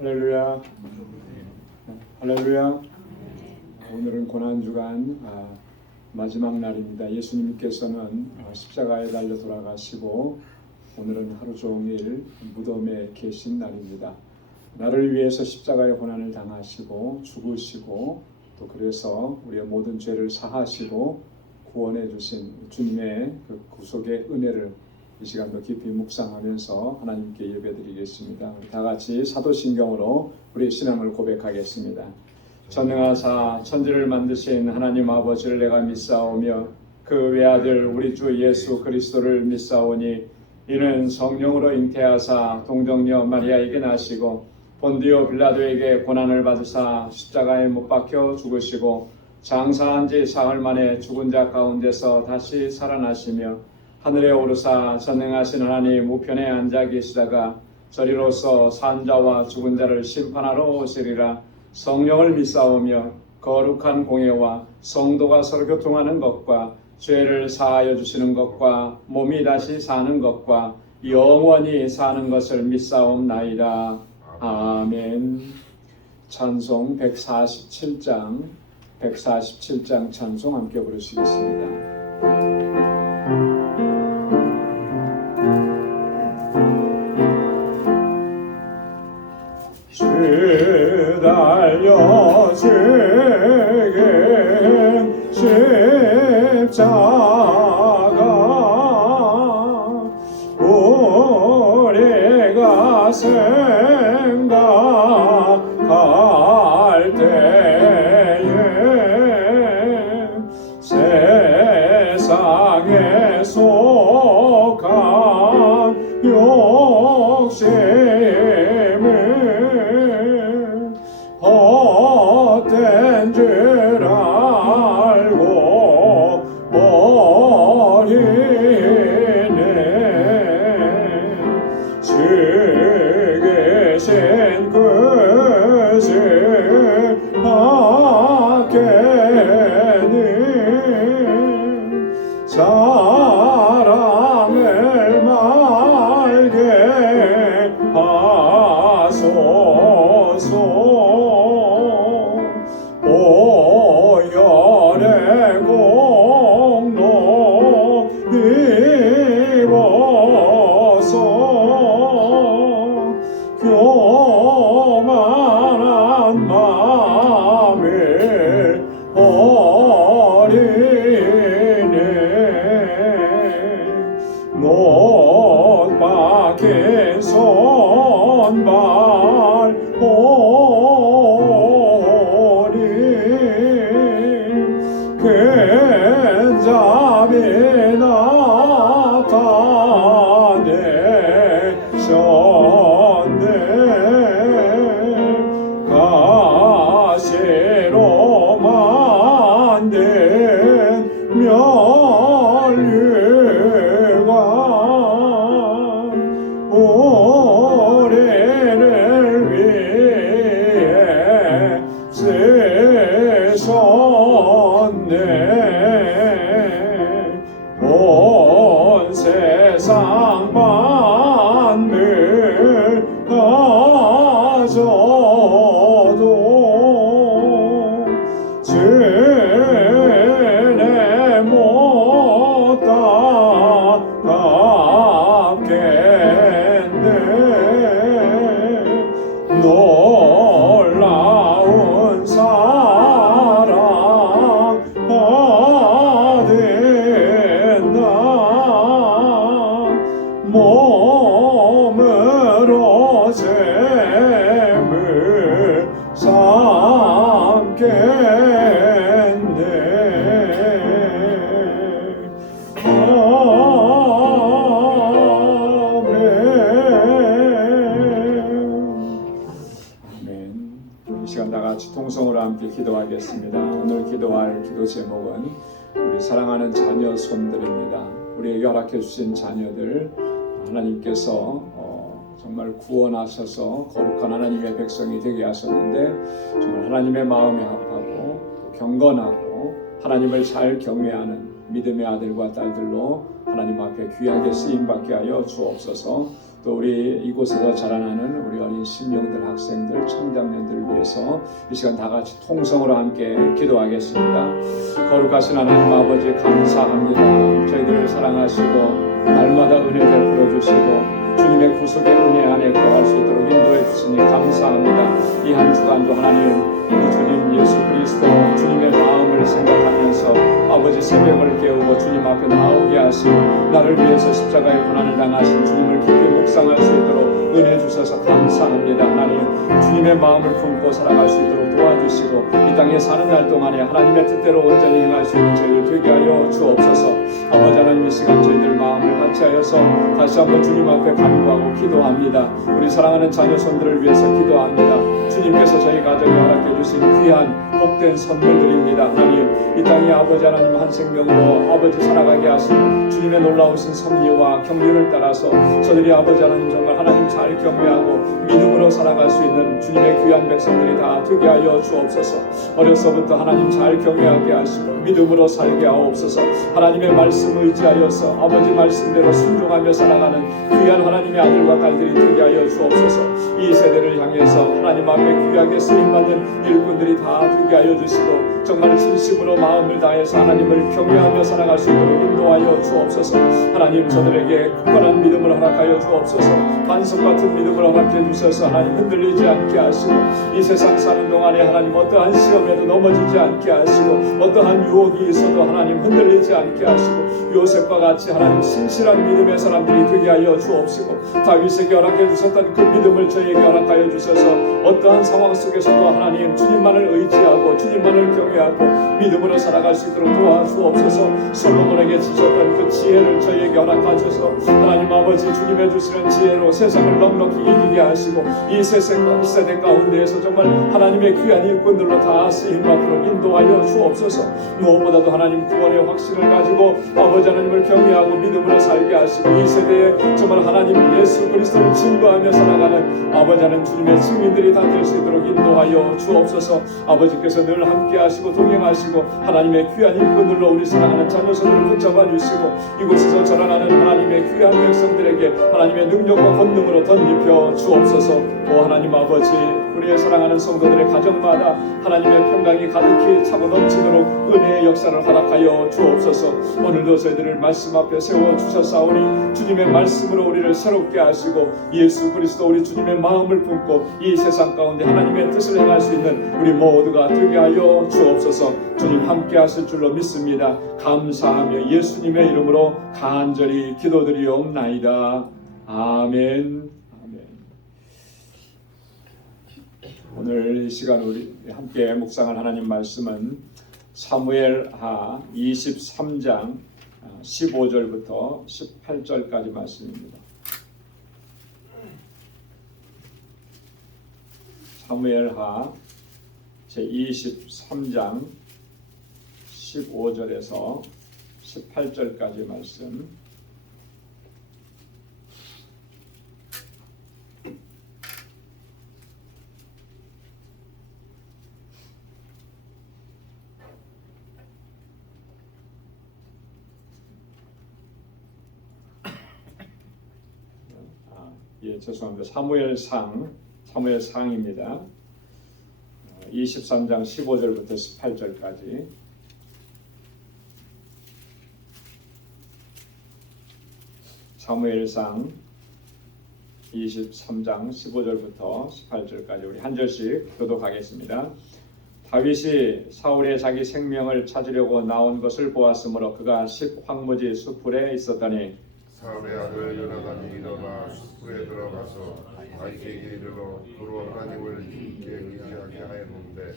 할렐루야. 할렐루야. 오늘은 고난주간 마지막 날입니다. 예수님께서는 십자가에 달려 돌아가시고 오늘은 하루 종일 무덤에 계신 날입니다. 나를 위해서 십자가의 고난을 당하시고 죽으시고 또 그래서 우리의 모든 죄를 사하시고 구원해 주신 주님의 그 구속의 은혜를 이 시간도 깊이 묵상하면서 하나님께 예배드리겠습니다. 우리 다 같이 사도신경으로 우리의 신앙을 고백하겠습니다. 전능하사 천지를 만드신 하나님 아버지를 내가 믿사오며 그 외아들 우리 주 예수 그리스도를 믿사오니 이는 성령으로 잉태하사 동정녀 마리아에게 나시고 본디오 빌라도에게 고난을 받으사 십자가에 못 박혀 죽으시고 장사한 지 사흘 만에 죽은 자 가운데서 다시 살아나시며 하늘에 오르사 전능하신 하나님 우편에 앉아 계시다가 저리로서 산 자와 죽은 자를 심판하러 오시리라. 성령을 믿사오며 거룩한 공예와 성도가 서로 교통하는 것과 죄를 사하여 주시는 것과 몸이 다시 사는 것과 영원히 사는 것을 믿사옵나이다. 아멘. 찬송 147장 찬송 함께 부르시겠습니다. 주 달려 죽은 십자가 우리가 생각할 때에 세상에 속한 욕심을 헛된 줄 알고 버리네. 죽으신 그 줄 밖에는 사랑을 말게 하소서. 오열의 공로 입어서 교만한 마음을 버리네. 못 박힌 손발 오리 근잡이 나타내셨네. 가시로 만든 면류관 우리를 위해 쓰셨네. 온 세상 만물 가져도 주내 못 따라가겠네. 놀라운 사랑 받은 나 몸으로 죄물 삼겠네. 아멘. 이 시간 다 같이 통성으로 함께 기도하겠습니다. 오늘 기도할 기도 제목은 우리 사랑하는 자녀 손들입니다. 우리에게 허락해 주신 자녀들 하나님께서 정말 구원하셔서 거룩한 하나님의 백성이 되게 하셨는데 정말 하나님의 마음이 합하고 경건하고 하나님을 잘 경외하는 믿음의 아들과 딸들로 하나님 앞에 귀하게 쓰임받게 하여 주옵소서. 또 우리 이곳에서 자라나는 우리 어린 심령들 학생들, 청장년들을 위해서 이 시간 다 같이 통성으로 함께 기도하겠습니다. 거룩하신 하나님 아버지 감사합니다. 저희들을 사랑하시고 날마다 은혜 베풀어 주시고 주님의 구속의 은혜 안에 거할 수 있도록 인도해 주시니 감사합니다. 이 한 주간도 하나님 우리 주님 예수 그리스도 주님의 마음을 생각하면서 아버지 새벽을 깨우고 주님 앞에 나오게 하시고 나를 위해서 십자가의 고난을 당하신 주님을 깊이 묵상할 수 있도록 은혜 주셔서 감사합니다. 하나님 주님의 마음을 품고 살아갈 수 있도록 도와주시고 이 땅에 사는 날 동안에 하나님의 뜻대로 온전히 행할 수 있는 저희를 되게 하여 주옵소서. 아버지 하나님 이 시간 저희들 마음을 같이 하여서 다시 한번 주님 앞에 간구하고 기도합니다. 우리 사랑하는 자녀 손들을 위해서 기도합니다. 주님께서 저희 가정에 허락해 주신 귀한 복된 선물들입니다. 하나님 이 땅에 아버지 하나님 한 생명으로 아버지 살아가게 하신 주님의 놀라우신 섭리와 경륜을 따라서 저들이 아버지 하나님 정말 하나님 잘 경외하고 믿음으로 살아갈 수 있는 주님의 귀한 백성들이 다 되게 하여 주옵소서. 어려서부터 하나님 잘 경외하게 하시고 믿음으로 살게 하옵소서. 하나님의 말씀 의지하여서 아버지 말씀대로 순종하며 살아가는 귀한 하나님의 아들과 딸들이 되게 하여 주옵소서. 이 세대를 향해서 하나님 앞에 귀하게 쓰임받는 일꾼들이 다 되게 하여 주시고 정말 진심으로 마음을 다해서 하나님을 경외하며 살아갈 수 있도록 인도하여 주옵소서. 하나님 저들에게 굳건한 믿음을 허락하여 주옵소서. 반석 같은 믿음을 허락해 주셔서 하나님 흔들리지 않게 하시고 이 세상 사는 동안에 하나님 어떠한 시험에도 넘어지지 않게 하시고 어떠한 유혹이 있어도 하나님 흔들리지 않게 하시고 요셉과 같이 하나님 신실한 믿음의 사람들이 되게 하여 주옵시고 다윗에게 허락해 주셨던 그 믿음을 저희에게 허락하여 주셔서 어떠한 상황 속에서도 하나님 주님만을 의지하고 주님만을 경외하고 믿음으로 살아갈 수 있도록 도와주옵소서. 솔로몬에게 주셨던 그 지혜를 저희에게 허락하셔서 하나님 아버지 주님의 주시는 지혜로 세상을 넉넉히 이기게 하시고 이 세대 가운데에서 정말 하나님의 귀한 일꾼들로 다 쓰임받도록 인도하여 주옵소서. 무엇보다도 하나님 구원의 확신을 가지고 아버지 하나님을 경외하고 믿음으로 살게 하시고 이 세대에 정말 하나님 예수 그리스도를 증거하며 살아가는 아버지 하나님 주님의 증인들이 다 될 수 있도록 인도하여 주옵소서. 아버지께서 늘 함께 하시고 동행하시고 하나님의 귀한 일꾼들로 우리 사랑하는 자녀손들을 붙잡아 주시고 이곳에서 자라나는 하나님의 귀한 백성들에게 하나님의 능력과 권능으로 덧입혀 주옵소서. 오 하나님 아버지 우리의 사랑하는 성도들의 가정마다 하나님의 평강이 가득히 차고 넘치도록 은혜의 역사를 허락하여 주옵소서. 오늘도 저희들을 말씀 앞에 세워주셨사오니 주님의 말씀으로 우리를 새롭게 하시고 예수 그리스도 우리 주님의 마음을 품고 이 세상 가운데 하나님의 뜻을 행할 수 있는 우리 모두가 되게 하여 주옵소서. 주님 함께 하실 줄로 믿습니다. 감사하며 예수님의 이름으로 간절히 기도드리옵나이다. 아멘. 오늘 이 시간 우리 함께 묵상할 하나님 말씀은 사무엘하 23장 15절부터 18절까지 말씀입니다. 사무엘하 제23장 15절에서 18절까지 말씀. 죄송합니다. 사무엘상입니다. 23장 15절부터 18절까지. 사무엘상 23장 15절부터 18절까지 우리 한 절씩 교독하겠습니다. 다윗이 사울의 자기 생명을 찾으려고 나온 것을 보았으므로 그가 십황무지 숲풀에 있었더니 사울의 아들 요나단이 일어나 숲에 들어가서 다윗에게 이르러 그로 하나님을 깊게 의지하게 하였는데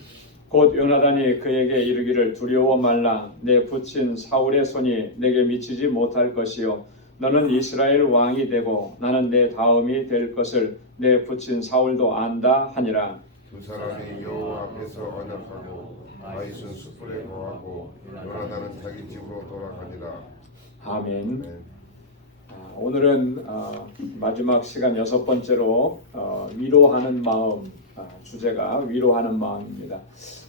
곧 요나단이 그에게 이르기를 두려워 말라. 내 부친 사울의 손이 내게 미치지 못할 것이요 너는 이스라엘 왕이 되고 나는 내 다음이 될 것을 내 부친 사울도 안다 하니라. 두 사람이 여호와 앞에서 언약하고 다윗은 숲에 거하고 요나단은 자기 집으로 돌아가니라. 아멘. 오늘은 마지막 시간 6번째로 위로하는 마음, 주제가 위로하는 마음입니다.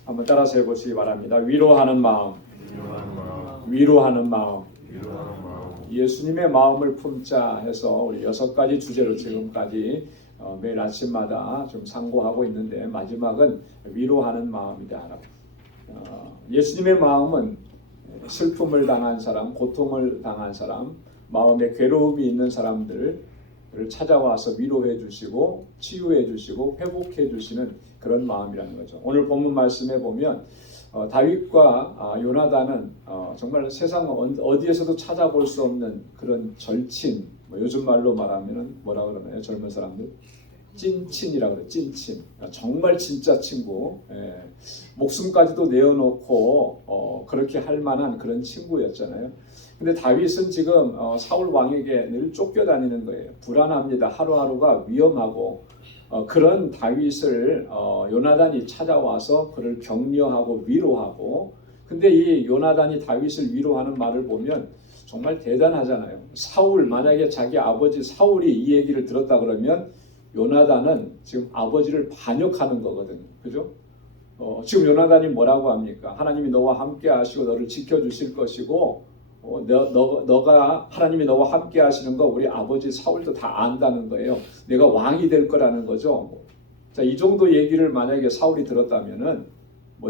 한번 따라서 해보시기 바랍니다. 위로하는 마음. 위로하는 마음. 예수님의 마음을 품자 해서 우리 6가지 주제로 지금까지 매일 아침마다 좀 상고하고 있는데 마지막은 위로하는 마음이다. 예수님의 마음은 슬픔을 당한 사람, 고통을 당한 사람, 마음에 괴로움이 있는 사람들을 찾아와서 위로해 주시고 치유해 주시고 회복해 주시는 그런 마음이라는 거죠. 오늘 본문 말씀에 보면 다윗과 요나단은 정말 세상 어디에서도 찾아볼 수 없는 그런 절친, 요즘 말로 말하면 뭐라 그러나요? 젊은 사람들 찐친이라고 그래요. 찐친. 정말 진짜 친구. 목숨까지도 내어놓고 그렇게 할 만한 그런 친구였잖아요. 근데 다윗은 지금 사울 왕에게 늘 쫓겨다니는 거예요. 불안합니다. 하루하루가 위험하고 그런 다윗을 요나단이 찾아와서 그를 격려하고 위로하고, 근데 이 요나단이 다윗을 위로하는 말을 보면 정말 대단하잖아요. 사울, 만약에 자기 아버지 사울이 이 얘기를 들었다 그러면 요나단은 지금 아버지를 반역하는 거거든요. 그죠? 지금 요나단이 뭐라고 합니까? 하나님이 너와 함께 하시고 너를 지켜주실 것이고 너가 하나님이 너와 함께 하시는 거 우리 아버지 사울도 다 안다는 거예요. 내가 왕이 될 거라는 거죠. 자, 이 정도 얘기를 만약에 사울이 들었다면은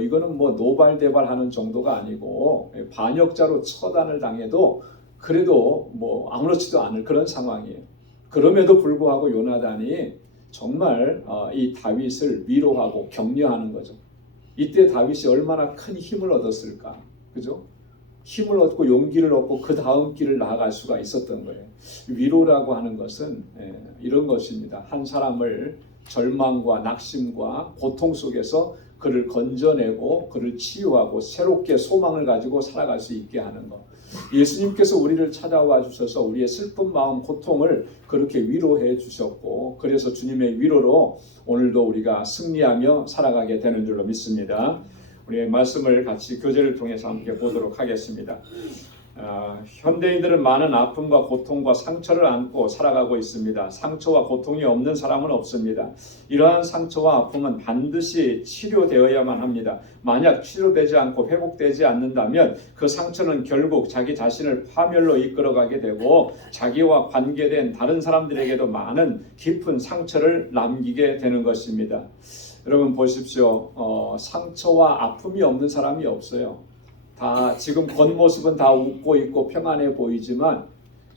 이거는 노발대발하는 정도가 아니고 반역자로 처단을 당해도 그래도 아무렇지도 않을 그런 상황이에요. 그럼에도 불구하고 요나단이 정말 이 다윗을 위로하고 격려하는 거죠. 이때 다윗이 얼마나 큰 힘을 얻었을까, 그죠? 힘을 얻고 용기를 얻고 그 다음 길을 나아갈 수가 있었던 거예요. 위로라고 하는 것은 이런 것입니다. 한 사람을 절망과 낙심과 고통 속에서 그를 건져내고 그를 치유하고 새롭게 소망을 가지고 살아갈 수 있게 하는 것. 예수님께서 우리를 찾아와 주셔서 우리의 슬픈 마음, 고통을 그렇게 위로해 주셨고, 그래서 주님의 위로로 오늘도 우리가 승리하며 살아가게 되는 줄로 믿습니다. 우리의 말씀을 같이 교제를 통해서 함께 보도록 하겠습니다. 현대인들은 많은 아픔과 고통과 상처를 안고 살아가고 있습니다. 상처와 고통이 없는 사람은 없습니다. 이러한 상처와 아픔은 반드시 치료되어야만 합니다. 만약 치료되지 않고 회복되지 않는다면 그 상처는 결국 자기 자신을 파멸로 이끌어가게 되고 자기와 관계된 다른 사람들에게도 많은 깊은 상처를 남기게 되는 것입니다. 여러분 보십시오. 상처와 아픔이 없는 사람이 없어요. 다 지금 겉모습은 다 웃고 있고 평안해 보이지만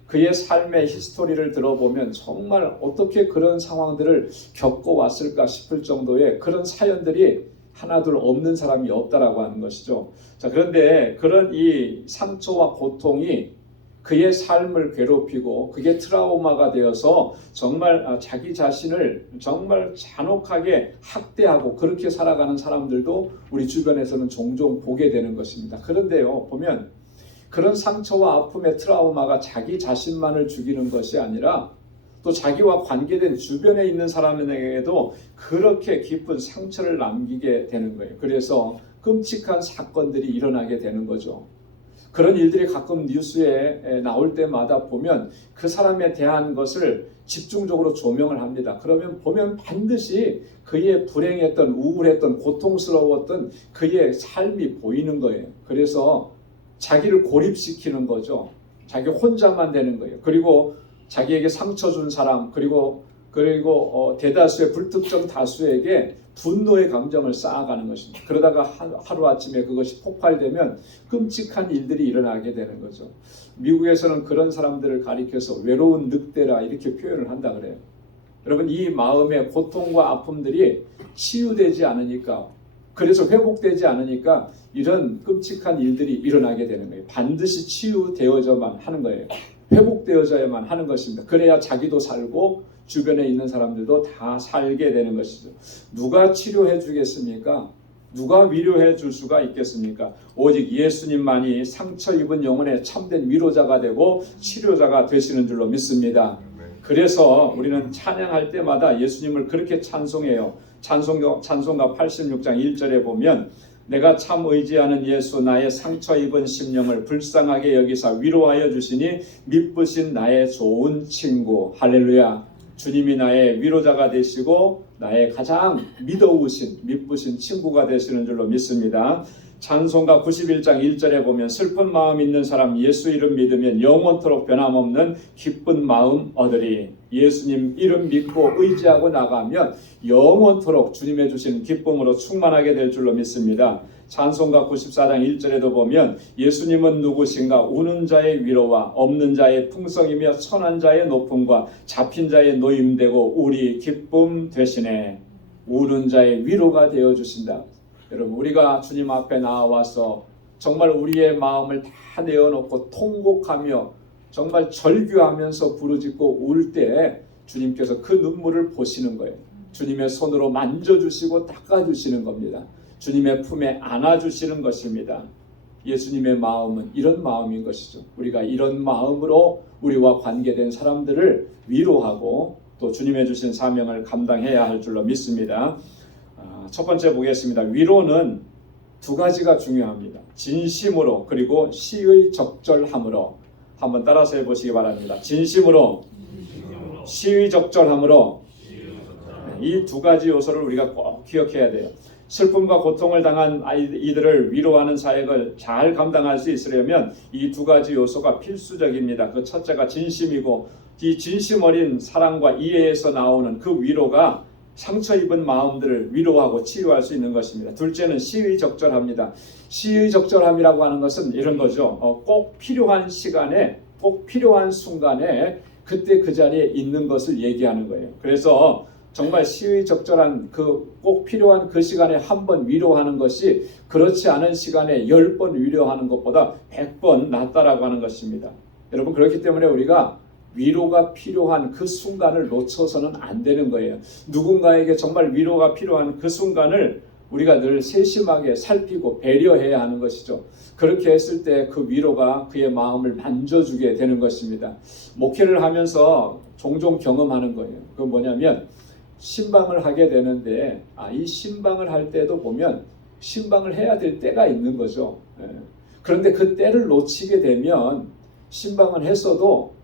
그의 삶의 히스토리를 들어보면 정말 어떻게 그런 상황들을 겪어왔을까 싶을 정도의 그런 사연들이 하나둘 없는 사람이 없다라고 하는 것이죠. 자, 그런데 그런 이 상처와 고통이 그의 삶을 괴롭히고 그게 트라우마가 되어서 정말 자기 자신을 정말 잔혹하게 학대하고 그렇게 살아가는 사람들도 우리 주변에서는 종종 보게 되는 것입니다. 그런데요, 보면 그런 상처와 아픔의 트라우마가 자기 자신만을 죽이는 것이 아니라 또 자기와 관계된 주변에 있는 사람에게도 그렇게 깊은 상처를 남기게 되는 거예요. 그래서 끔찍한 사건들이 일어나게 되는 거죠. 그런 일들이 가끔 뉴스에 나올 때마다 보면 그 사람에 대한 것을 집중적으로 조명을 합니다. 그러면 보면 반드시 그의 불행했던, 우울했던, 고통스러웠던 그의 삶이 보이는 거예요. 그래서 자기를 고립시키는 거죠. 자기 혼자만 되는 거예요. 그리고 자기에게 상처 준 사람, 그리고 대다수의 불특정 다수에게 분노의 감정을 쌓아가는 것입니다. 그러다가 하루아침에 그것이 폭발되면 끔찍한 일들이 일어나게 되는 거죠. 미국에서는 그런 사람들을 가리켜서 외로운 늑대라 이렇게 표현을 한다 그래요. 여러분, 이 마음의 고통과 아픔들이 치유되지 않으니까, 그래서 회복되지 않으니까 이런 끔찍한 일들이 일어나게 되는 거예요. 반드시 치유되어져만 하는 거예요. 회복되어져야만 하는 것입니다. 그래야 자기도 살고 주변에 있는 사람들도 다 살게 되는 것이죠. 누가 치료해 주겠습니까? 누가 위로해 줄 수가 있겠습니까? 오직 예수님만이 상처 입은 영혼의 참된 위로자가 되고 치료자가 되시는 줄로 믿습니다. 그래서 우리는 찬양할 때마다 예수님을 그렇게 찬송해요. 찬송가 86장 1절에 보면 내가 참 의지하는 예수 나의 상처 입은 심령을 불쌍하게 여기사 위로하여 주시니 미쁘신 나의 좋은 친구. 할렐루야. 주님이 나의 위로자가 되시고 나의 가장 미더우신 미쁘신 친구가 되시는 줄로 믿습니다. 찬송가 91장 1절에 보면 슬픈 마음 있는 사람 예수 이름 믿으면 영원토록 변함없는 기쁜 마음 얻으리. 예수님 이름 믿고 의지하고 나가면 영원토록 주님의 주신 기쁨으로 충만하게 될 줄로 믿습니다. 찬송가 94장 1절에도 보면 예수님은 누구신가? 우는 자의 위로와 없는 자의 풍성이며 천한 자의 높음과 잡힌 자의 노임되고 우리 기쁨 되시네. 우는 자의 위로가 되어주신다. 여러분, 우리가 주님 앞에 나와서 정말 우리의 마음을 다 내어놓고 통곡하며 정말 절규하면서 부르짖고 울 때 주님께서 그 눈물을 보시는 거예요. 주님의 손으로 만져주시고 닦아주시는 겁니다. 주님의 품에 안아주시는 것입니다. 예수님의 마음은 이런 마음인 것이죠. 우리가 이런 마음으로 우리와 관계된 사람들을 위로하고 또 주님의 주신 사명을 감당해야 할 줄로 믿습니다. 첫 번째 보겠습니다. 위로는 두 가지가 중요합니다. 진심으로 그리고 시의 적절함으로. 한번 따라서 해보시기 바랍니다. 진심으로, 시의 적절함으로. 이 두 가지 요소를 우리가 꼭 기억해야 돼요. 슬픔과 고통을 당한 이들을 위로하는 사역을 잘 감당할 수 있으려면 이 두 가지 요소가 필수적입니다. 그 첫째가 진심이고, 이 진심 어린 사랑과 이해에서 나오는 그 위로가 상처 입은 마음들을 위로하고 치유할 수 있는 것입니다. 둘째는 시의 적절합니다. 시의 적절함이라고 하는 것은 이런 거죠. 꼭 필요한 시간에, 꼭 필요한 순간에 그때 그 자리에 있는 것을 얘기하는 거예요. 그래서 정말 시의 적절한 꼭 필요한 그 시간에 한 번 위로하는 것이 그렇지 않은 시간에 10번 위로하는 것보다 100번 낫다라고 하는 것입니다. 여러분, 그렇기 때문에 우리가 위로가 필요한 그 순간을 놓쳐서는 안 되는 거예요. 누군가에게 정말 위로가 필요한 그 순간을 우리가 늘 세심하게 살피고 배려해야 하는 것이죠. 그렇게 했을 때 그 위로가 그의 마음을 만져주게 되는 것입니다. 목회를 하면서 종종 경험하는 거예요. 그건 뭐냐면 신방을 하게 되는데 이 신방을 할 때도 보면 신방을 해야 될 때가 있는 거죠. 그런데 그 때를 놓치게 되면 신방을 했어도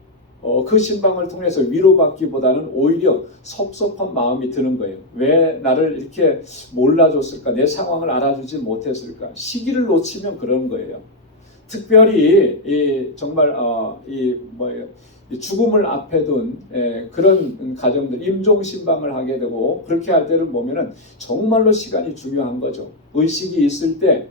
그 신방을 통해서 위로받기보다는 오히려 섭섭한 마음이 드는 거예요. 왜 나를 이렇게 몰라줬을까? 내 상황을 알아주지 못했을까? 시기를 놓치면 그런 거예요. 특별히 정말 죽음을 앞에 둔 그런 가정들, 임종 신방을 하게 되고 그렇게 할 때를 보면은 정말로 시간이 중요한 거죠. 의식이 있을 때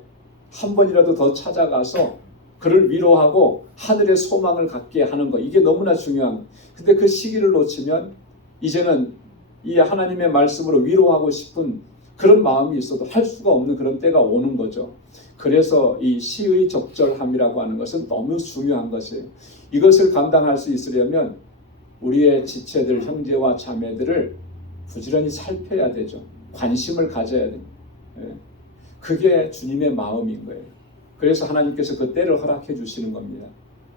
한 번이라도 더 찾아가서 그를 위로하고 하늘의 소망을 갖게 하는 거, 이게 너무나 중요한 거. 근데 그 시기를 놓치면 이제는 이 하나님의 말씀으로 위로하고 싶은 그런 마음이 있어도 할 수가 없는 그런 때가 오는 거죠. 그래서 이 시의 적절함이라고 하는 것은 너무 중요한 것이에요. 이것을 감당할 수 있으려면 우리의 지체들, 형제와 자매들을 부지런히 살펴야 되죠. 관심을 가져야 돼요. 그게 주님의 마음인 거예요. 그래서 하나님께서 그 때를 허락해 주시는 겁니다.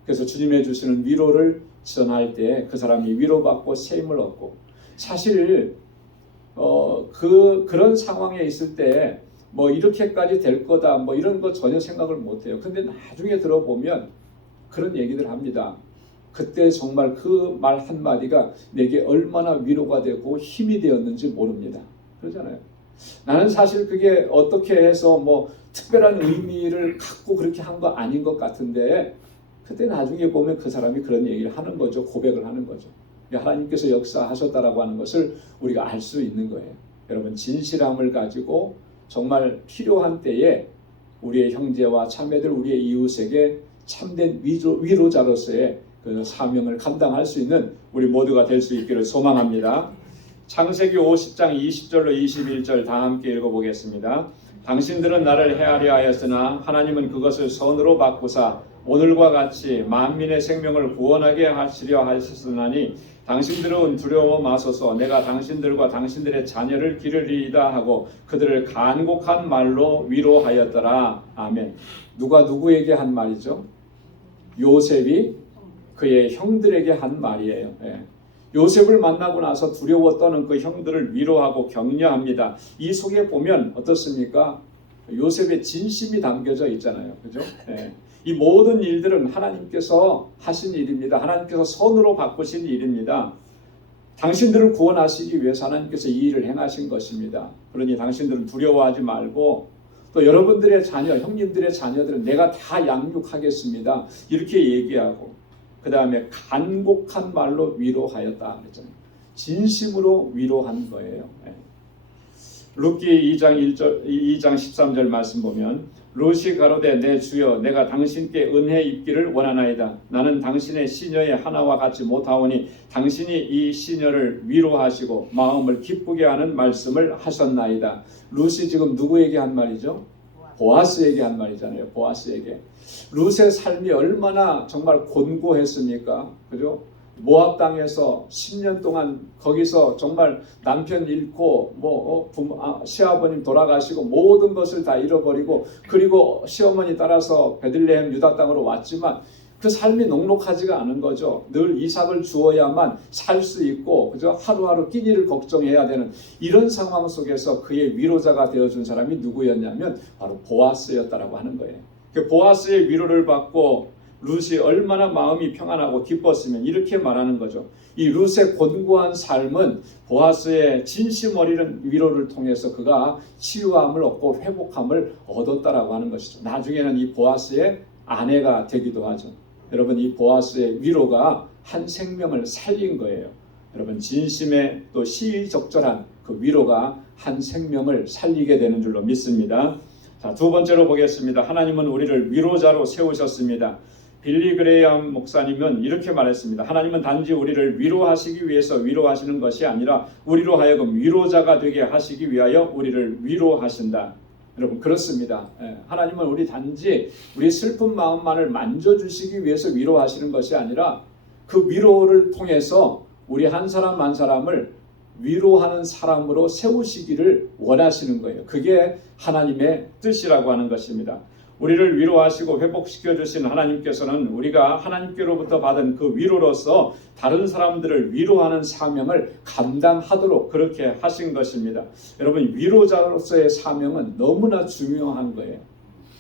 그래서 주님의 주시는 위로를 전할 때 그 사람이 위로받고 세임을 얻고, 사실 그런 상황에 있을 때 뭐 이렇게까지 될 거다 뭐 이런 거 전혀 생각을 못 해요. 근데 나중에 들어보면 그런 얘기들 합니다. 그때 정말 그 말 한마디가 내게 얼마나 위로가 되고 힘이 되었는지 모릅니다. 그러잖아요. 나는 사실 그게 어떻게 해서 뭐 특별한 의미를 갖고 그렇게 한 거 아닌 것 같은데, 그때 나중에 보면 그 사람이 그런 얘기를 하는 거죠. 고백을 하는 거죠. 하나님께서 역사하셨다라고 하는 것을 우리가 알 수 있는 거예요. 여러분, 진실함을 가지고 정말 필요한 때에 우리의 형제와 자매들, 우리의 이웃에게 참된 위로자로서의 그 사명을 감당할 수 있는 우리 모두가 될 수 있기를 소망합니다. 창세기 50장 20절로 21절 다 함께 읽어보겠습니다. 당신들은 나를 해하려 하였으나 하나님은 그것을 선으로 바꾸사 오늘과 같이 만민의 생명을 구원하게 하시려 하셨으나니 당신들은 두려워 마소서. 내가 당신들과 당신들의 자녀를 기르리이다 하고 그들을 간곡한 말로 위로하였더라. 아멘. 누가 누구에게 한 말이죠? 요셉이 그의 형들에게 한 말이에요. 요셉을 만나고 나서 두려워 떠는 그 형들을 위로하고 격려합니다. 이 속에 보면 어떻습니까? 요셉의 진심이 담겨져 있잖아요. 그죠? 이 모든 일들은 하나님께서 하신 일입니다. 하나님께서 선으로 바꾸신 일입니다. 당신들을 구원하시기 위해서 하나님께서 이 일을 행하신 것입니다. 그러니 당신들은 두려워하지 말고, 또 여러분들의 자녀, 형님들의 자녀들은 내가 다 양육하겠습니다. 이렇게 얘기하고, 그 다음에 간곡한 말로 위로하였다 그랬잖아요. 진심으로 위로한 거예요. 룻기 2장 13절 말씀 보면 룻이 가로되 내 주여 내가 당신께 은혜 입기를 원하나이다. 나는 당신의 시녀의 하나와 같이 못하오니 당신이 이 시녀를 위로하시고 마음을 기쁘게 하는 말씀을 하셨나이다. 룻이 지금 누구에게 한 말이죠? 보아스에게 한 말이잖아요. 보아스에게. 룻의 삶이 얼마나 정말 곤고했습니까? 그죠? 모압 땅에서 10년 동안 거기서 정말 남편 잃고 시아버님 돌아가시고 모든 것을 다 잃어버리고 그리고 시어머니 따라서 베들레헴 유다 땅으로 왔지만 그 삶이 녹록하지가 않은 거죠. 늘 이삭을 주어야만 살 수 있고 그죠? 하루하루 끼니를 걱정해야 되는 이런 상황 속에서 그의 위로자가 되어준 사람이 누구였냐면 바로 보아스였다라고 하는 거예요. 그 보아스의 위로를 받고 룻이 얼마나 마음이 평안하고 기뻤으면 이렇게 말하는 거죠. 이 룻의 곤고한 삶은 보아스의 진심 어리는 위로를 통해서 그가 치유함을 얻고 회복함을 얻었다라고 하는 것이죠. 나중에는 이 보아스의 아내가 되기도 하죠. 여러분 이 보아스의 위로가 한 생명을 살린 거예요. 여러분 진심의 또 시의적절한 그 위로가 한 생명을 살리게 되는 줄로 믿습니다. 자, 두 번째로 보겠습니다. 하나님은 우리를 위로자로 세우셨습니다. 빌리 그레이엄 목사님은 이렇게 말했습니다. 하나님은 단지 우리를 위로하시기 위해서 위로하시는 것이 아니라 우리로 하여금 위로자가 되게 하시기 위하여 우리를 위로하신다. 여러분 그렇습니다. 하나님은 우리 단지 우리 슬픈 마음만을 만져주시기 위해서 위로하시는 것이 아니라 그 위로를 통해서 우리 한 사람 한 사람을 위로하는 사람으로 세우시기를 원하시는 거예요. 그게 하나님의 뜻이라고 하는 것입니다. 우리를 위로하시고 회복시켜 주신 하나님께서는 우리가 하나님께로부터 받은 그 위로로서 다른 사람들을 위로하는 사명을 감당하도록 그렇게 하신 것입니다. 여러분 위로자로서의 사명은 너무나 중요한 거예요.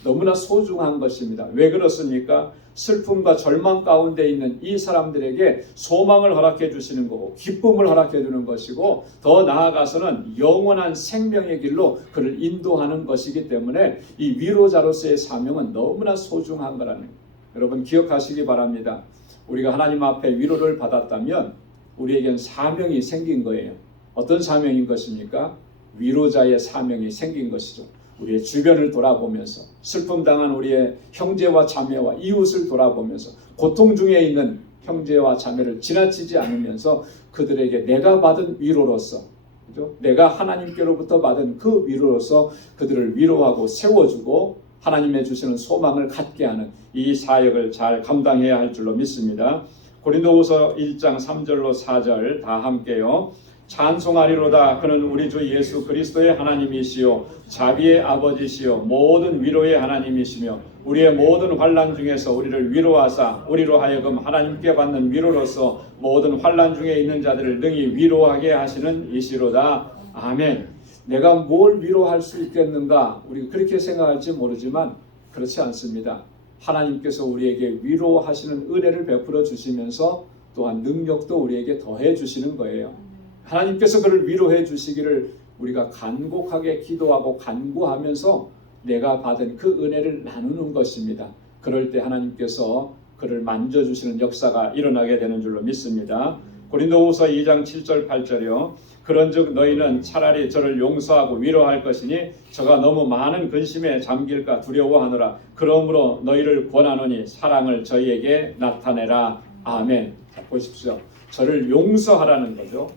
너무나 소중한 것입니다. 왜 그렇습니까? 슬픔과 절망 가운데 있는 이 사람들에게 소망을 허락해 주시는 거고 기쁨을 허락해 주는 것이고 더 나아가서는 영원한 생명의 길로 그를 인도하는 것이기 때문에 이 위로자로서의 사명은 너무나 소중한 거라는 거예요. 여러분 기억하시기 바랍니다. 우리가 하나님 앞에 위로를 받았다면 우리에겐 사명이 생긴 거예요. 어떤 사명인 것입니까? 위로자의 사명이 생긴 것이죠. 우리의 주변을 돌아보면서 슬픔 당한 우리의 형제와 자매와 이웃을 돌아보면서 고통 중에 있는 형제와 자매를 지나치지 않으면서 그들에게 내가 받은 위로로서 그죠? 내가 하나님께로부터 받은 그 위로로서 그들을 위로하고 세워주고 하나님의 주시는 소망을 갖게 하는 이 사역을 잘 감당해야 할 줄로 믿습니다. 고린도후서 1장 3절로 4절 다 함께요. 찬송하리로다. 그는 우리 주 예수 그리스도의 하나님이시요 자비의 아버지시요 모든 위로의 하나님이시며 우리의 모든 환난 중에서 우리를 위로하사 우리로 하여금 하나님께 받는 위로로서 모든 환난 중에 있는 자들을 능히 위로하게 하시는 이시로다. 아멘. 내가 뭘 위로할 수 있겠는가? 우리가 그렇게 생각할지 모르지만 그렇지 않습니다. 하나님께서 우리에게 위로하시는 은혜를 베풀어 주시면서 또한 능력도 우리에게 더해 주시는 거예요. 하나님께서 그를 위로해 주시기를 우리가 간곡하게 기도하고 간구하면서 내가 받은 그 은혜를 나누는 것입니다. 그럴 때 하나님께서 그를 만져주시는 역사가 일어나게 되는 줄로 믿습니다. 고린도후서 2장 7절 8절이요. 그런즉 너희는 차라리 저를 용서하고 위로할 것이니 저가 너무 많은 근심에 잠길까 두려워하노라. 그러므로 너희를 권하노니 사랑을 저희에게 나타내라. 아멘. 자, 보십시오. 저를 용서하라는 거죠.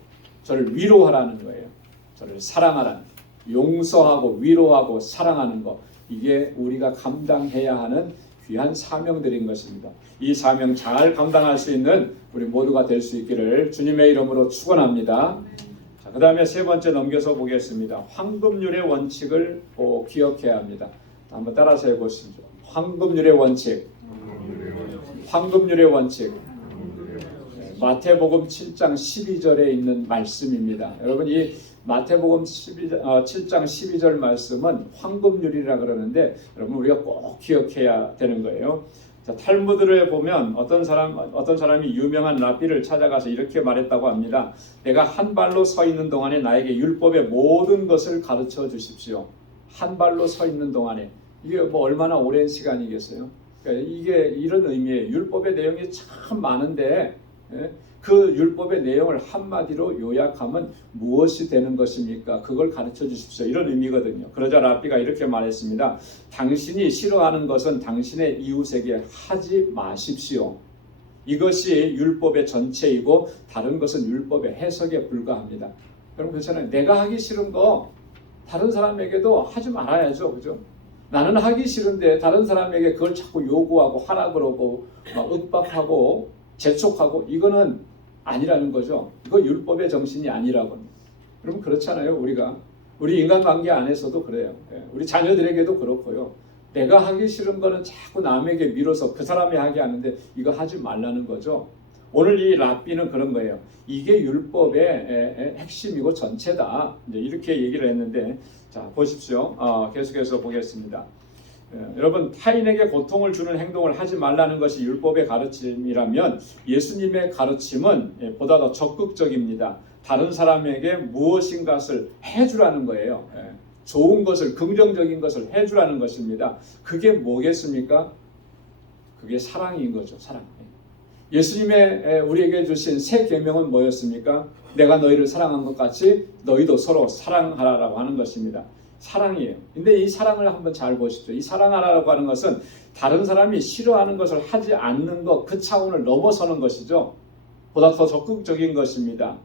저를 위로하라는 거예요. 저를 사랑하라는 거예요. 용서하고 위로하고 사랑하는 것, 이게 우리가 감당해야 하는 귀한 사명들인 것입니다. 이 사명 잘 감당할 수 있는 우리 모두가 될 수 있기를 주님의 이름으로 축원합니다. 자, 그 다음에 세 번째 넘겨서 보겠습니다. 황금률의 원칙을 꼭 기억해야 합니다. 한번 따라서 해보시죠. 황금률의 원칙. 황금률의 원칙. 마태복음 7장 12절에 있는 말씀입니다. 여러분 이 마태복음 7장 12절 말씀은 황금률이라 그러는데 여러분 우리가 꼭 기억해야 되는 거예요. 자, 탈무드를 보면 어떤 사람이 유명한 랍비를 찾아가서 이렇게 말했다고 합니다. 내가 한 발로 서 있는 동안에 나에게 율법의 모든 것을 가르쳐 주십시오. 한 발로 서 있는 동안에 이게 뭐 얼마나 오랜 시간이겠어요? 그러니까 이게 이런 의미의 율법의 내용이 참 많은데 그 율법의 내용을 한마디로 요약하면 무엇이 되는 것입니까? 그걸 가르쳐 주십시오. 이런 의미거든요. 그러자 랍비가 이렇게 말했습니다. 당신이 싫어하는 것은 당신의 이웃에게 하지 마십시오. 이것이 율법의 전체이고 다른 것은 율법의 해석에 불과합니다. 여러분 그렇잖아요. 내가 하기 싫은 거 다른 사람에게도 하지 말아야죠. 그죠? 나는 하기 싫은데 다른 사람에게 그걸 자꾸 요구하고 하라 그러고 막 윽박하고 재촉하고 이거는 아니라는 거죠. 이거 율법의 정신이 아니라고. 여러분 그렇잖아요. 우리 인간관계 안에서도 그래요. 우리 자녀들에게도 그렇고요. 내가 하기 싫은 거는 자꾸 남에게 밀어서 그 사람이 하게 하는데 이거 하지 말라는 거죠. 오늘 이 랍비는 그런 거예요. 이게 율법의 핵심이고 전체다. 이제 이렇게 얘기를 했는데 자 보십시오. 계속해서 보겠습니다. 여러분 타인에게 고통을 주는 행동을 하지 말라는 것이 율법의 가르침이라면 예수님의 가르침은 보다 더 적극적입니다. 다른 사람에게 무엇인가를 해주라는 거예요. 좋은 것을 긍정적인 것을 해주라는 것입니다. 그게 뭐겠습니까? 그게 사랑인 거죠. 사랑. 예수님의 우리에게 주신 새 계명은 뭐였습니까? 내가 너희를 사랑한 것 같이 너희도 서로 사랑하라라고 하는 것입니다. 사랑이에요. 근데 이 사랑을 한번 잘 보십시오. 이 사랑하라고 하는 것은 다른 사람이 싫어하는 것을 하지 않는 것, 그 차원을 넘어서는 것이죠. 보다 더 적극적인 것입니다.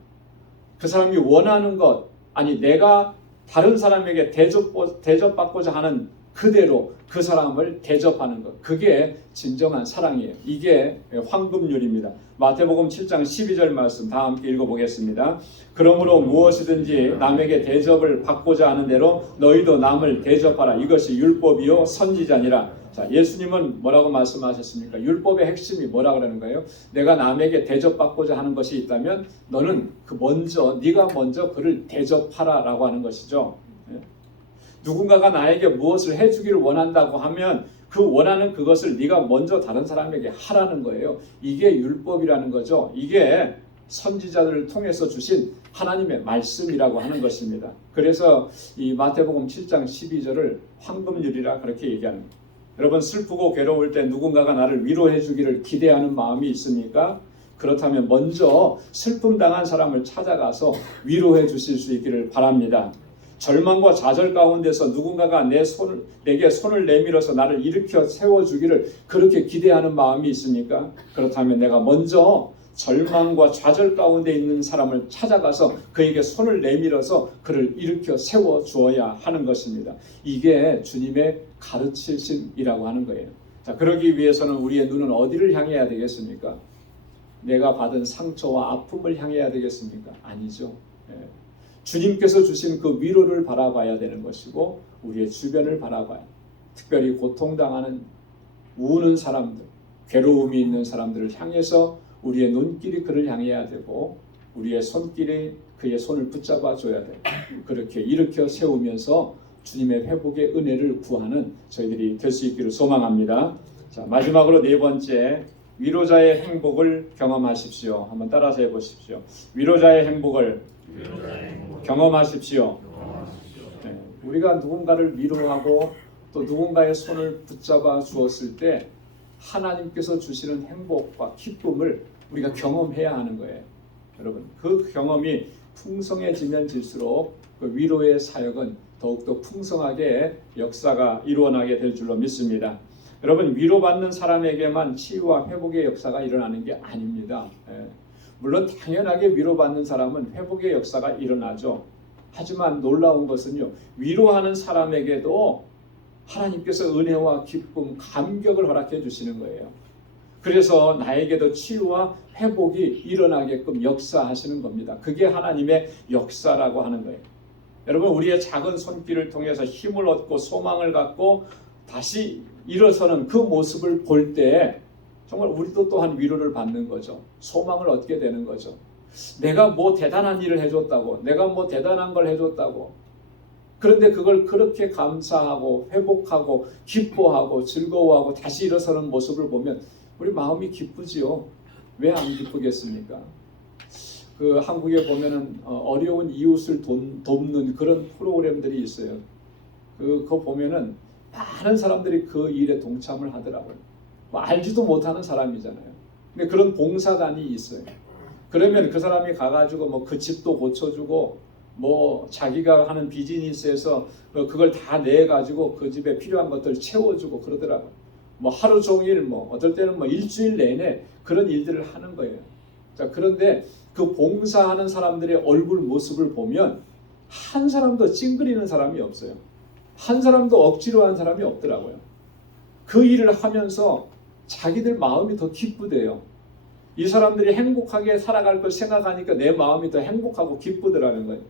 그 사람이 원하는 것, 아니 내가 다른 사람에게 대접받고자 하는 그대로 그 사람을 대접하는 것, 그게 진정한 사랑이에요. 이게 황금률입니다. 마태복음 7장 12절 말씀 다 함께 읽어보겠습니다. 그러므로 무엇이든지 남에게 대접을 받고자 하는 대로 너희도 남을 대접하라. 이것이 율법이요 선지자니라. 자, 예수님은 뭐라고 말씀하셨습니까? 율법의 핵심이 뭐라 그러는 거예요? 내가 남에게 대접받고자 하는 것이 있다면 너는 네가 먼저 그를 대접하라라고 하는 것이죠. 누군가가 나에게 무엇을 해주기를 원한다고 하면 그 원하는 그것을 네가 먼저 다른 사람에게 하라는 거예요. 이게 율법이라는 거죠. 이게 선지자들을 통해서 주신 하나님의 말씀이라고 하는 것입니다. 그래서 이 마태복음 7장 12절을 황금률이라 그렇게 얘기하는 거예요. 여러분 슬프고 괴로울 때 누군가가 나를 위로해 주기를 기대하는 마음이 있습니까? 그렇다면 먼저 슬픔 당한 사람을 찾아가서 위로해 주실 수 있기를 바랍니다. 절망과 좌절 가운데서 누군가가 내게 손을 내밀어서 나를 일으켜 세워주기를 그렇게 기대하는 마음이 있습니까? 그렇다면 내가 먼저 절망과 좌절 가운데 있는 사람을 찾아가서 그에게 손을 내밀어서 그를 일으켜 세워주어야 하는 것입니다. 이게 주님의 가르치심이라고 하는 거예요. 자, 그러기 위해서는 우리의 눈은 어디를 향해야 되겠습니까? 내가 받은 상처와 아픔을 향해야 되겠습니까? 아니죠. 주님께서 주신 그 위로를 바라봐야 되는 것이고 우리의 주변을 바라봐야, 특별히 고통당하는 우는 사람들, 괴로움이 있는 사람들을 향해서 우리의 눈길이 그를 향해야 되고 우리의 손길이 그의 손을 붙잡아 줘야 돼요. 그렇게 일으켜 세우면서 주님의 회복의 은혜를 구하는 저희들이 될 수 있기를 소망합니다. 자, 마지막으로 네 번째, 위로자의 행복을 경험하십시오. 한번 따라서 해보십시오. 위로자의 행복을 경험하십시오. 네, 우리가 누군가를 위로하고 또 누군가의 손을 붙잡아 주었을 때 하나님께서 주시는 행복과 기쁨을 우리가 경험해야 하는 거예요. 여러분, 그 경험이 풍성해지면 질수록 그 위로의 사역은 더욱더 풍성하게 역사가 이루어나게 될 줄로 믿습니다. 여러분, 위로받는 사람에게만 치유와 회복의 역사가 일어나는 게 아닙니다. 물론 당연하게 위로받는 사람은 회복의 역사가 일어나죠. 하지만 놀라운 것은요, 위로하는 사람에게도 하나님께서 은혜와 기쁨, 감격을 허락해 주시는 거예요. 그래서 나에게도 치유와 회복이 일어나게끔 역사하시는 겁니다. 그게 하나님의 역사라고 하는 거예요. 여러분, 우리의 작은 손길을 통해서 힘을 얻고 소망을 갖고 다시 일어서는 그 모습을 볼 때 정말 우리도 또한 위로를 받는 거죠. 소망을 얻게 되는 거죠. 내가 뭐 대단한 일을 해줬다고, 내가 뭐 대단한 걸 해줬다고. 그런데 그걸 그렇게 감사하고 회복하고 기뻐하고 즐거워하고 다시 일어서는 모습을 보면 우리 마음이 기쁘지요. 왜 안 기쁘겠습니까? 그 한국에 보면은 어려운 이웃을 돕는 그런 프로그램들이 있어요. 그거 보면은 많은 사람들이 그 일에 동참을 하더라고요. 뭐 알지도 못하는 사람이잖아요. 근데 그런 봉사단이 있어요. 그러면 그 사람이 가가지고 뭐 그 집도 고쳐주고 뭐 자기가 하는 비즈니스에서 그걸 다 내가지고 그 집에 필요한 것들 채워주고 그러더라고요. 뭐 하루 종일 뭐 어떨 때는 뭐 일주일 내내 그런 일들을 하는 거예요. 자, 그런데 그 봉사하는 사람들의 얼굴 모습을 보면 한 사람도 찡그리는 사람이 없어요. 한 사람도 억지로 한 사람이 없더라고요. 그 일을 하면서 자기들 마음이 더 기쁘대요. 이 사람들이 행복하게 살아갈 걸 생각하니까 내 마음이 더 행복하고 기쁘더라는 거예요.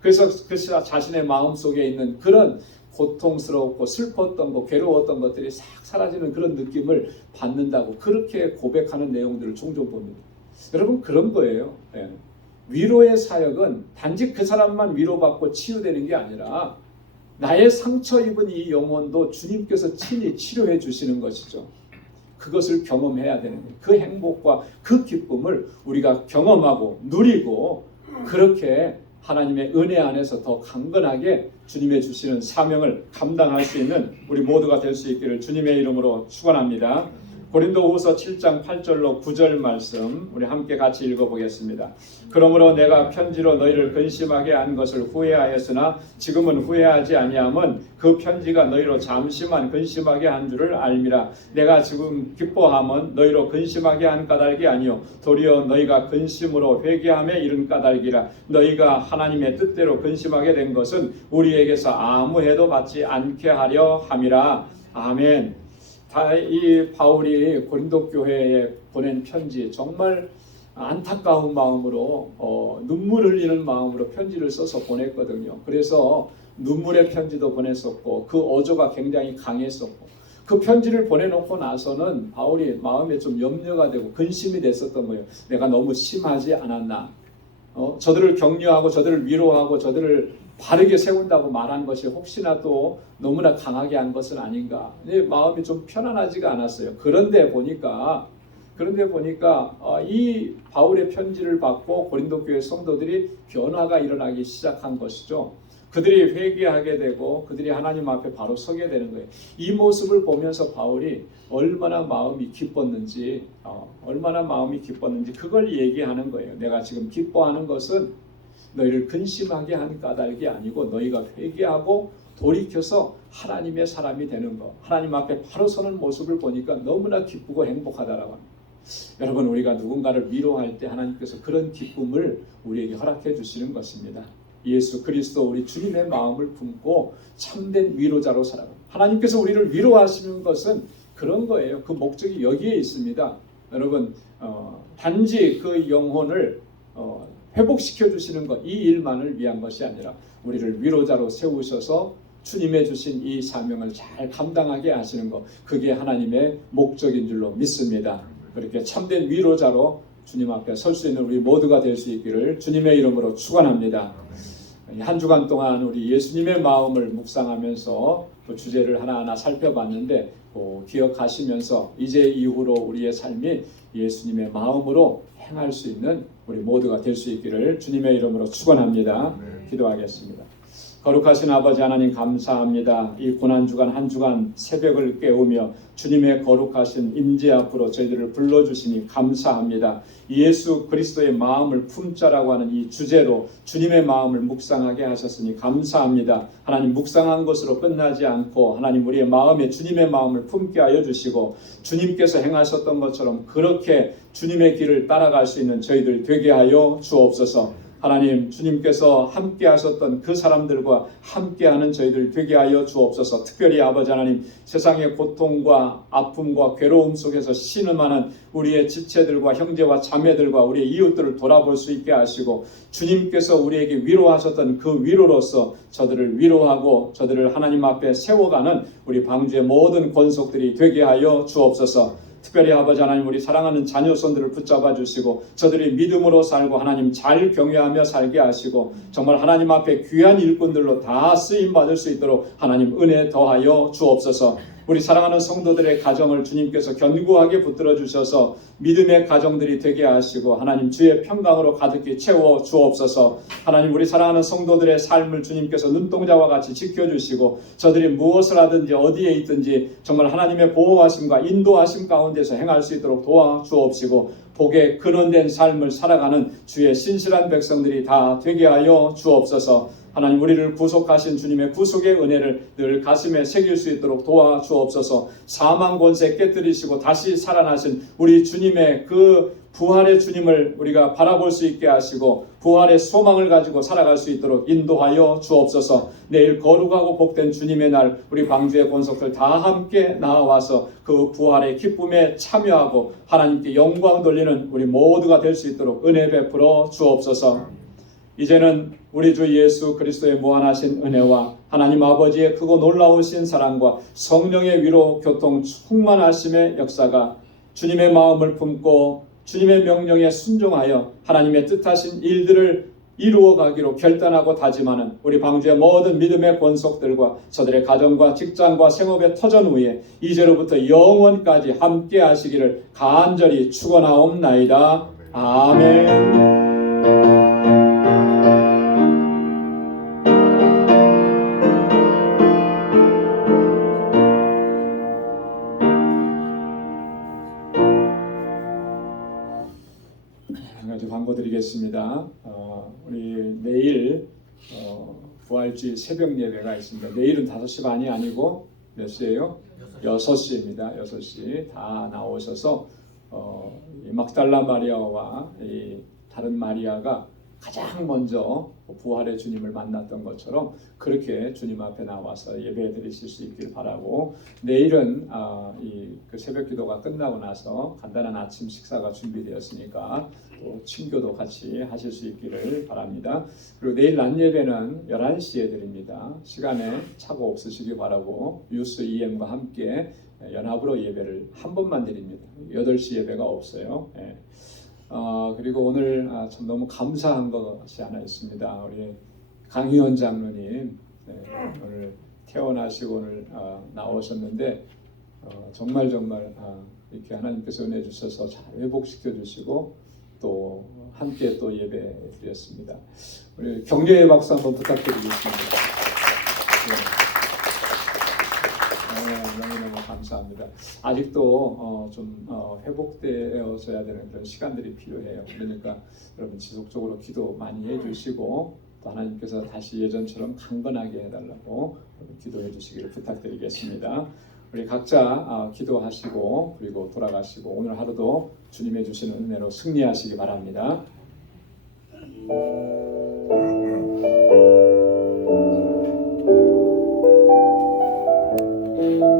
그래서 그 자신의 마음 속에 있는 그런 고통스럽고 슬펐던 것, 괴로웠던 것들이 싹 사라지는 그런 느낌을 받는다고 그렇게 고백하는 내용들을 종종 봅니다. 여러분, 그런 거예요. 예. 위로의 사역은 단지 그 사람만 위로받고 치유되는 게 아니라 나의 상처 입은 이 영혼도 주님께서 친히 치료해 주시는 것이죠. 그것을 경험해야 되는 거예요. 그 행복과 그 기쁨을 우리가 경험하고 누리고 그렇게 하나님의 은혜 안에서 더 강건하게 주님의 주시는 사명을 감당할 수 있는 우리 모두가 될 수 있기를 주님의 이름으로 축원합니다. 고린도후서 7장 8절로 9절 말씀 우리 함께 같이 읽어보겠습니다. 그러므로 내가 편지로 너희를 근심하게 한 것을 후회하였으나 지금은 후회하지 아니함은 그 편지가 너희로 잠시만 근심하게 한 줄을 알미라. 내가 지금 기뻐함은 너희로 근심하게 한 까닭이 아니요 도리어 너희가 근심으로 회개함에 이른 까닭이라. 너희가 하나님의 뜻대로 근심하게 된 것은 우리에게서 아무 해도 받지 않게 하려 함이라. 아멘. 이 바울이 고린도 교회에 보낸 편지, 정말 안타까운 마음으로 눈물 흘리는 마음으로 편지를 써서 보냈거든요. 그래서 눈물의 편지도 보냈었고 그 어조가 굉장히 강했었고 그 편지를 보내놓고 나서는 바울이 마음에 좀 염려가 되고 근심이 됐었던 거예요. 내가 너무 심하지 않았나? 저들을 격려하고 저들을 위로하고 저들을 바르게 세운다고 말한 것이 혹시나 또 너무나 강하게 한 것은 아닌가. 마음이 좀 편안하지가 않았어요. 그런데 보니까 이 바울의 편지를 받고 고린도 교회 성도들이 변화가 일어나기 시작한 것이죠. 그들이 회개하게 되고 그들이 하나님 앞에 바로 서게 되는 거예요. 이 모습을 보면서 바울이 얼마나 마음이 기뻤는지 그걸 얘기하는 거예요. 내가 지금 기뻐하는 것은 너희를 근심하게 한 까닭이 아니고 너희가 회개하고 돌이켜서 하나님의 사람이 되는 것, 하나님 앞에 바로 서는 모습을 보니까 너무나 기쁘고 행복하다라고 합니다. 여러분, 우리가 누군가를 위로할 때 하나님께서 그런 기쁨을 우리에게 허락해 주시는 것입니다. 예수 그리스도 우리 주님의 마음을 품고 참된 위로자로 살아갑니다. 하나님께서 우리를 위로하시는 것은 그런 거예요. 그 목적이 여기에 있습니다. 여러분, 단지 그 영혼을 회복시켜 주시는 것, 이 일만을 위한 것이 아니라 우리를 위로자로 세우셔서 주님의 주신 이 사명을 잘 감당하게 하시는 것, 그게 하나님의 목적인 줄로 믿습니다. 그렇게 참된 위로자로 주님 앞에 설 수 있는 우리 모두가 될 수 있기를 주님의 이름으로 축원합니다. 한 주간 동안 우리 예수님의 마음을 묵상하면서 그 주제를 하나하나 살펴봤는데 기억하시면서 이제 이후로 우리의 삶이 예수님의 마음으로 행할 수 있는 우리 모두가 될 수 있기를 주님의 이름으로 축원합니다. 기도하겠습니다. 거룩하신 아버지 하나님, 감사합니다. 이 고난주간 한 주간 새벽을 깨우며 주님의 거룩하신 임재 앞으로 저희들을 불러주시니 감사합니다. 예수 그리스도의 마음을 품자라고 하는 이 주제로 주님의 마음을 묵상하게 하셨으니 감사합니다. 하나님, 묵상한 것으로 끝나지 않고 하나님 우리의 마음에 주님의 마음을 품게 하여 주시고 주님께서 행하셨던 것처럼 그렇게 주님의 길을 따라갈 수 있는 저희들 되게 하여 주옵소서. 하나님, 주님께서 함께 하셨던 그 사람들과 함께하는 저희들 되게 하여 주옵소서. 특별히 아버지 하나님, 세상의 고통과 아픔과 괴로움 속에서 신음하는 우리의 지체들과 형제와 자매들과 우리의 이웃들을 돌아볼 수 있게 하시고 주님께서 우리에게 위로하셨던 그 위로로서 저들을 위로하고 저들을 하나님 앞에 세워가는 우리 방주의 모든 권속들이 되게 하여 주옵소서. 특별히 아버지 하나님, 우리 사랑하는 자녀손들을 붙잡아 주시고 저들이 믿음으로 살고 하나님 잘 경외하며 살게 하시고 정말 하나님 앞에 귀한 일꾼들로 다 쓰임받을 수 있도록 하나님 은혜 더하여 주옵소서. 우리 사랑하는 성도들의 가정을 주님께서 견고하게 붙들어 주셔서 믿음의 가정들이 되게 하시고 하나님 주의 평강으로 가득히 채워 주옵소서. 하나님 우리 사랑하는 성도들의 삶을 주님께서 눈동자와 같이 지켜주시고 저들이 무엇을 하든지 어디에 있든지 정말 하나님의 보호하심과 인도하심 가운데서 행할 수 있도록 도와주옵시고 복의 근원된 삶을 살아가는 주의 신실한 백성들이 다 되게 하여 주옵소서. 하나님 우리를 구속하신 주님의 구속의 은혜를 늘 가슴에 새길 수 있도록 도와주옵소서. 사망 권세 깨뜨리시고 다시 살아나신 우리 주님의 그 부활의 주님을 우리가 바라볼 수 있게 하시고 부활의 소망을 가지고 살아갈 수 있도록 인도하여 주옵소서. 내일 거룩하고 복된 주님의 날 우리 광주의 권속들 다 함께 나와서 그 부활의 기쁨에 참여하고 하나님께 영광 돌리는 우리 모두가 될 수 있도록 은혜 베풀어 주옵소서. 이제는 우리 주 예수 그리스도의 무한하신 은혜와 하나님 아버지의 크고 놀라우신 사랑과 성령의 위로 교통 충만하심의 역사가 주님의 마음을 품고 주님의 명령에 순종하여 하나님의 뜻하신 일들을 이루어가기로 결단하고 다짐하는 우리 광주의 모든 믿음의 권속들과 저들의 가정과 직장과 생업의 터전 위에 이제로부터 영원까지 함께 하시기를 간절히 축원하옵나이다. 아멘. 한 가지 광고 드리겠습니다. 우리 내일 부활주일 새벽 예배가 있습니다. 내일은 5시 반이 아니고 몇 시예요? 6시입니다. 6시 다 나오셔서 이 막달라 마리아와 이 다른 마리아가 가장 먼저 부활의 주님을 만났던 것처럼 그렇게 주님 앞에 나와서 예배 드리실 수 있길 바라고, 내일은 그 새벽 기도가 끝나고 나서 간단한 아침 식사가 준비되었으니까 또 친교도 같이 하실 수 있기를 바랍니다. 그리고 내일 낮 예배는 11시에 드립니다. 시간에 차고 없으시기 바라고 뉴스 EM과 함께 연합으로 예배를 한 번만 드립니다. 8시 예배가 없어요. 예. 그리고 오늘 참 너무 감사한 것이 하나 있습니다. 우리 강희원 장로님 오늘 퇴원하시고 오늘 나오셨는데 정말 이렇게 하나님께서 은혜 주셔서 잘 회복시켜 주시고 또 함께 또 예배 드렸습니다. 우리 격려의 박수 한번 부탁드리겠습니다. 너무너무 감사합니다. 아직도 좀 회복되어져야 되는 그런 시간들이 필요해요. 그러니까 여러분 지속적으로 기도 많이 해주시고 또 하나님께서 다시 예전처럼 강건하게 해달라고 기도해 주시기를 부탁드리겠습니다. 우리 각자 기도하시고 그리고 돌아가시고 오늘 하루도 주님의 주시는 은혜로 승리하시기 바랍니다.